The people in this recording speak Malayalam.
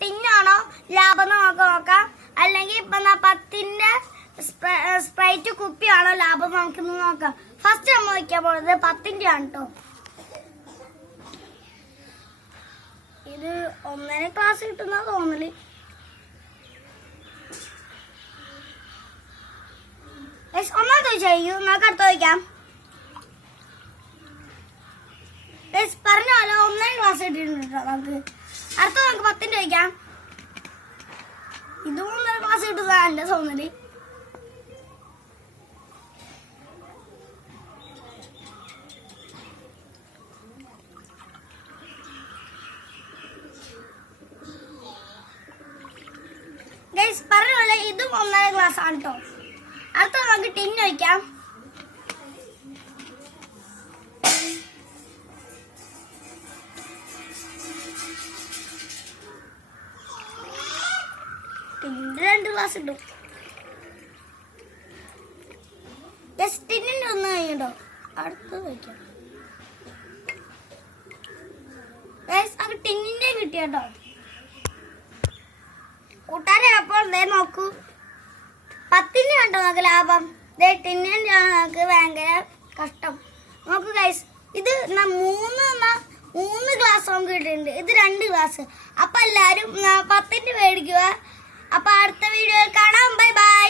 ടിന്നാണോ ലാഭം നമുക്ക് നോക്കാം. അല്ലെങ്കിൽ ഇപ്പൊ 10ന്റെ സ്പ്രൈറ്റ് കുപ്പിയാണോ ലാഭം നമുക്ക് നോക്കാം. ഫസ്റ്റ് നമ്മൾ വയ്ക്കാൻ പോകുന്നത് 10ന്റെ ആണ് കേട്ടോ. ഇത് 1ാം ക്ലാസ് കിട്ടുന്ന തോന്നല്. ഒന്നാമത് ചോദിച്ചു നമുക്ക് അടുത്ത് ചോദിക്കാം. പറഞ്ഞാലോ 1ാം ക്ലാസ് കിട്ടിയിട്ടുണ്ട് കേട്ടോ. നമുക്ക് അടുത്ത നമുക്ക് 10ന്റെ ചോദിക്കാം. ഇത് 1ാം ക്ലാസ് കിട്ടുന്ന എന്റെ തോന്നല്. പറഞ്ഞ ഇതും 1ാം ക്ലാസ് ആണ് കേട്ടോ. അടുത്ത നമുക്ക് ടിന്ന് വയ്ക്കാം. ടിന്നിന്റെ 2 ക്ലാസ് ഇട്ടു. ടിന്നിന്റെ 1 കഴിഞ്ഞോ. അടുത്ത് വയ്ക്കാം. നമുക്ക് ടിന്നിന്റെ കിട്ടിയോ. കൂട്ടാരെ അപ്പോൾ നോക്കൂ 10ന്റെ കണ്ടോ നമുക്ക് ലാഭം. ടിന്നിന്റെ നമുക്ക് ഭയങ്കര കഷ്ടം. നോക്കൂ ഗൈസ്, ഇത് 3 ഗ്ലാസ് നമുക്ക് കിട്ടിയിട്ടുണ്ട്. ഇത് 2 ഗ്ലാസ്. അപ്പൊ എല്ലാരും 10ന്റെ മേടിക്കുക. അപ്പൊ അടുത്ത വീഡിയോയിൽ കാണാം. Bye bye.